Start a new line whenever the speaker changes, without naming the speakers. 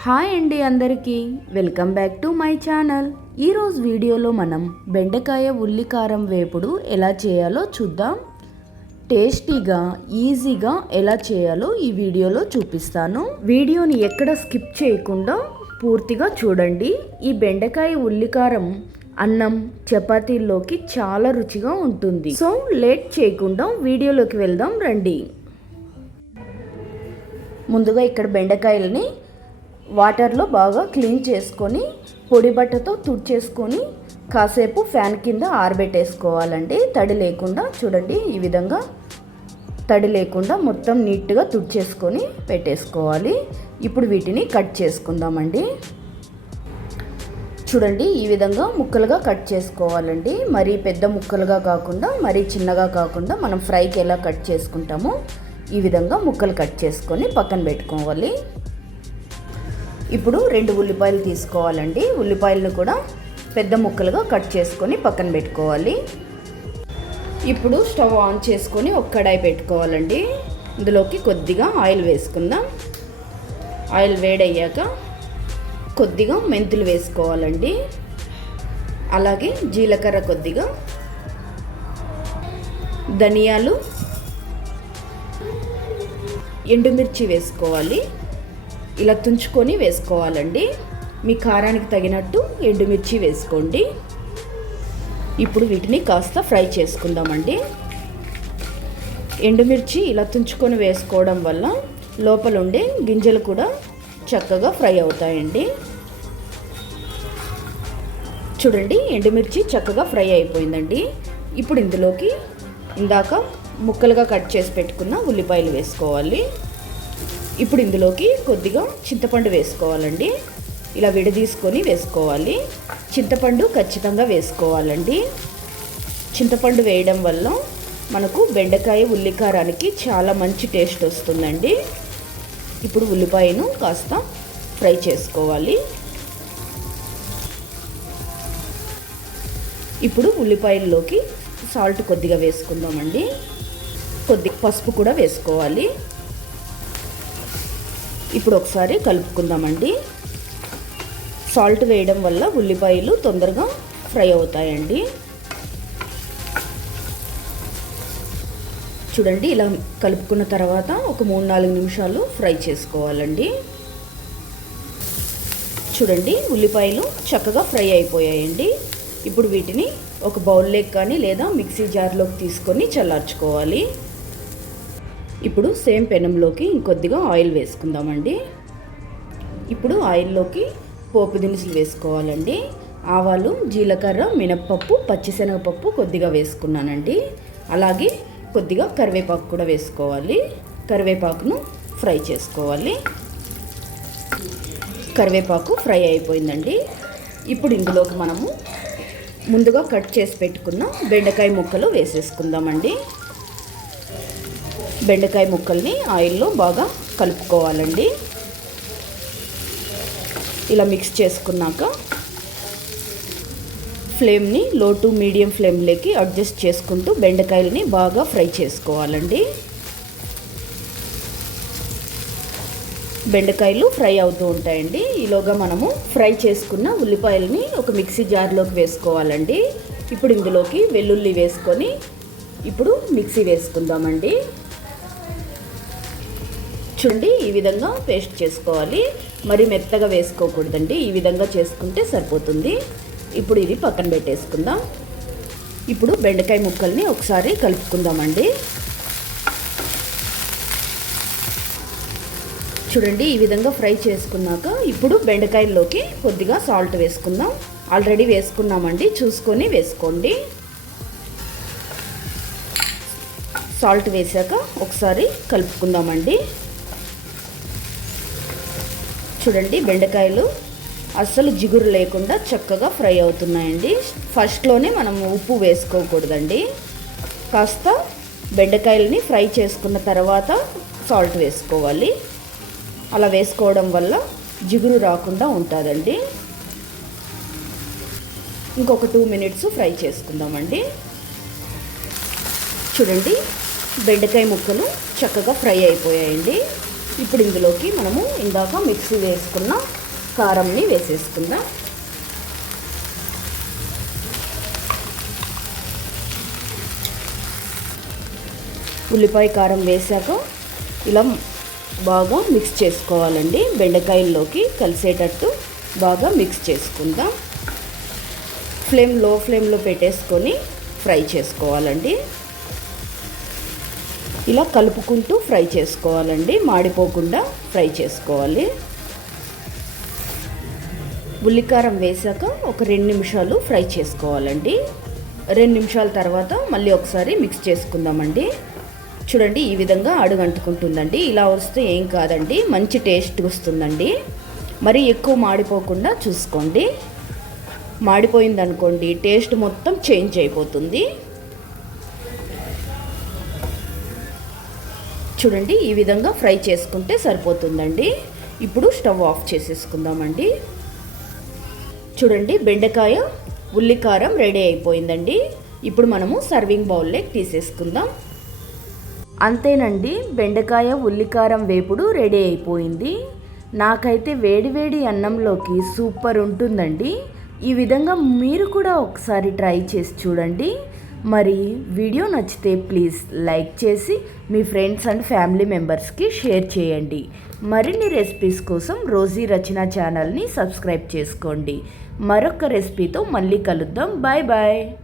Hi అండి అందరికీ. Welcome back to my channel. ఈరోజు వీడియోలో మనం బెండకాయ ఉల్లికారం వేపుడు ఎలా చేయాలో చూద్దాం. టేస్టీగా ఈజీగా ఎలా చేయాలో ఈ వీడియోలో చూపిస్తాను. వీడియోని ఎక్కడ స్కిప్ చేయకుండా పూర్తిగా చూడండి. ఈ బెండకాయ ఉల్లికారం అన్నం చపాతీల్లోకి చాలా రుచిగా ఉంటుంది. సో లేట్ చేయకుండా వీడియోలోకి వెళ్దాం రండి. ముందుగా ఇక్కడ బెండకాయలని వాటర్లో బాగా క్లీన్ చేసుకొని పొడి బట్టతో తుడిచేసుకొని కాసేపు ఫ్యాన్ కింద ఆరబెట్టేసుకోవాలండి. తడి లేకుండా చూడండి ఈ విధంగా తడి లేకుండా మొత్తం నీట్గా తుడిచేసుకొని పెట్టేసుకోవాలి. ఇప్పుడు వీటిని కట్ చేసుకుందామండి. చూడండి ఈ విధంగా ముక్కలుగా కట్ చేసుకోవాలండి. మరీ పెద్ద ముక్కలుగా కాకుండా మరీ చిన్నగా కాకుండా మనం ఫ్రైకి ఎలా కట్ చేసుకుంటామో ఈ విధంగా ముక్కలు కట్ చేసుకొని పక్కన పెట్టుకోవాలి. ఇప్పుడు రెండు ఉల్లిపాయలు తీసుకోవాలండి. ఉల్లిపాయలను కూడా పెద్ద ముక్కలుగా కట్ చేసుకొని పక్కన పెట్టుకోవాలి. ఇప్పుడు స్టవ్ ఆన్ చేసుకొని ఒక కడాయి పెట్టుకోవాలండి. ఇందులోకి కొద్దిగా ఆయిల్ వేసుకుందాం. ఆయిల్ వేడయ్యాక కొద్దిగా మెంతులు వేసుకోవాలండి. అలాగే జీలకర్ర కొద్దిగా ధనియాలు ఎండుమిర్చి వేసుకోవాలి. ఇలా తుంచుకొని వేసుకోవాలండి. మీ కారానికి తగినట్టు ఎండుమిర్చి వేసుకోండి. ఇప్పుడు వీటిని కాస్త ఫ్రై చేసుకుందామండి. ఎండుమిర్చి ఇలా తుంచుకొని వేసుకోవడం వల్ల లోపల ఉండే గింజలు కూడా చక్కగా ఫ్రై అవుతాయండి. చూడండి ఎండుమిర్చి చక్కగా ఫ్రై అయిపోయిందండి. ఇప్పుడు ఇందులోకి ఇందాక ముక్కలుగా కట్ చేసి పెట్టుకున్న ఉల్లిపాయలు వేసుకోవాలి. ఇప్పుడు ఇందులోకి కొద్దిగా చింతపండు వేసుకోవాలండి. ఇలా విడదీసుకొని వేసుకోవాలి. చింతపండు ఖచ్చితంగా వేసుకోవాలండి. చింతపండు వేయడం వల్ల మనకు బెండకాయ ఉల్లికారానికి చాలా మంచి టేస్ట్ వస్తుందండి. ఇప్పుడు ఉల్లిపాయను కాస్త ఫ్రై చేసుకోవాలి. ఇప్పుడు ఉల్లిపాయల్లోకి సాల్ట్ కొద్దిగా వేసుకుందామండి. కొద్ది పసుపు కూడా వేసుకోవాలి. ఇప్పుడు ఒకసారి కలుపుకుందామండి. సాల్ట్ వేయడం వల్ల ఉల్లిపాయలు తొందరగా ఫ్రై అవుతాయండి. చూడండి ఇలా కలుపుకున్న తర్వాత ఒక మూడు నాలుగు నిమిషాలు ఫ్రై చేసుకోవాలండి. చూడండి ఉల్లిపాయలు చక్కగా ఫ్రై అయిపోయాయండి. ఇప్పుడు వీటిని ఒక బౌల్లోకి కానీ లేదా మిక్సీ జార్లోకి తీసుకొని చల్లార్చుకోవాలి. ఇప్పుడు సేమ్ పెనంలోకి ఇంకొద్దిగా ఆయిల్ వేసుకుందామండి. ఇప్పుడు ఆయిల్లోకి పోపు దినుసులు వేసుకోవాలండి. ఆవాలు జీలకర్ర మినప్పప్పు పచ్చిశనగపప్పు కొద్దిగా వేసుకున్నానండి. అలాగే కొద్దిగా కరివేపాకు కూడా వేసుకోవాలి. కరివేపాకును ఫ్రై చేసుకోవాలి. కరివేపాకు ఫ్రై అయిపోయిందండి. ఇప్పుడు ఇందులోకి మనము ముందుగా కట్ చేసి పెట్టుకున్న బెండకాయ ముక్కలు వేసేసుకుందామండి. బెండకాయ ముక్కల్ని ఆయిల్లో బాగా కలుపుకోవాలండి. ఇలా మిక్స్ చేసుకున్నాక ఫ్లేమ్ని లో టు మీడియం ఫ్లేమ్లోకి అడ్జస్ట్ చేసుకుంటూ బెండకాయలని బాగా ఫ్రై చేసుకోవాలండి. బెండకాయలు ఫ్రై అవుతూ ఉంటాయండి. ఈలోగా మనము ఫ్రై చేసుకున్న ఉల్లిపాయలని ఒక మిక్సీ జార్లోకి వేసుకోవాలండి. ఇప్పుడు ఇందులోకి వెల్లుల్లి వేసుకొని ఇప్పుడు మిక్సీ వేసుకుందామండి. చూడండి ఈ విధంగా పేస్ట్ చేసుకోవాలి. మరి మెత్తగా వేసుకోకూడదండి. ఈ విధంగా చేసుకుంటే సరిపోతుంది. ఇప్పుడు ఇది పక్కన పెట్టేసుకుందాం. ఇప్పుడు బెండకాయ ముక్కల్ని ఒకసారి కలుపుకుందామండి. చూడండి ఈ విధంగా ఫ్రై చేసుకున్నాక ఇప్పుడు బెండకాయల్లోకి కొద్దిగా సాల్ట్ వేసుకుందాం. ఆల్రెడీ వేసుకున్నామండి. చూసుకొని వేసుకోండి. సాల్ట్ వేసాక ఒకసారి కలుపుకుందామండి. చూడండి బెండకాయలు అస్సలు జిగురు లేకుండా చక్కగా ఫ్రై అవుతున్నాయండి. ఫస్ట్లోనే మనం ఉప్పు వేసుకోకూడదండి. కాస్త బెండకాయలని ఫ్రై చేసుకున్న తర్వాత సాల్ట్ వేసుకోవాలి. అలా వేసుకోవడం వల్ల జిగురు రాకుండా ఉంటుందండి. ఇంకొక టూ మినిట్స్ ఫ్రై చేసుకుందామండి. చూడండి బెండకాయ ముక్కలు చక్కగా ఫ్రై అయిపోయాయండి. ఇప్పుడు ఇందులోకి మనము ఇందాక మిక్సీ వేసుకున్న కారంని వేసేసుకుందాం. ఉల్లిపాయ కారం వేసాక ఇలా బాగా మిక్స్ చేసుకోవాలండి. బెండకాయల్లోకి కలిసేటట్టు బాగా మిక్స్ చేసుకుందాం. ఫ్లేమ్లో ఫ్లేమ్లో పెట్టేసుకొని ఫ్రై చేసుకోవాలండి. ఇలా కలుపుకుంటూ ఫ్రై చేసుకోవాలండి. మాడిపోకుండా ఫ్రై చేసుకోవాలి. ఉల్లికారం వేసాక ఒక రెండు నిమిషాలు ఫ్రై చేసుకోవాలండి. రెండు నిమిషాల తర్వాత మళ్ళీ ఒకసారి మిక్స్ చేసుకుందామండి. చూడండి ఈ విధంగా అడుగంటుకుంటుందండి. ఇలా వస్తే ఏం కాదండి. మంచి టేస్ట్ వస్తుందండి. మరి ఎక్కువ మాడిపోకుండా చూసుకోండి. మాడిపోయిందనుకోండి టేస్ట్ మొత్తం చేంజ్ అయిపోతుంది. చూడండి ఈ విధంగా ఫ్రై చేసుకుంటే సరిపోతుందండి. ఇప్పుడు స్టవ్ ఆఫ్ చేసేసుకుందామండి. చూడండి బెండకాయ ఉల్లికారం రెడీ అయిపోయిందండి. ఇప్పుడు మనము సర్వింగ్ బౌల్లోకి తీసేసుకుందాం. అంతేనండి బెండకాయ ఉల్లికారం వేపుడు రెడీ అయిపోయింది. నాకైతే వేడివేడి అన్నంలోకి సూపర్ ఉంటుందండి. ఈ విధంగా మీరు కూడా ఒకసారి ట్రై చేసి చూడండి. మరి వీడియో నచ్చితే ప్లీజ్ లైక్ చేసి మీ ఫ్రెండ్స్ అండ్ ఫ్యామిలీ మెంబర్స్కి షేర్ చేయండి. మరిన్ని రెసిపీస్ కోసం రోజీ రచన ఛానల్ని సబ్స్క్రైబ్ చేసుకోండి. మరొక రెసిపీతో మళ్ళీ కలుద్దాం. Bye bye.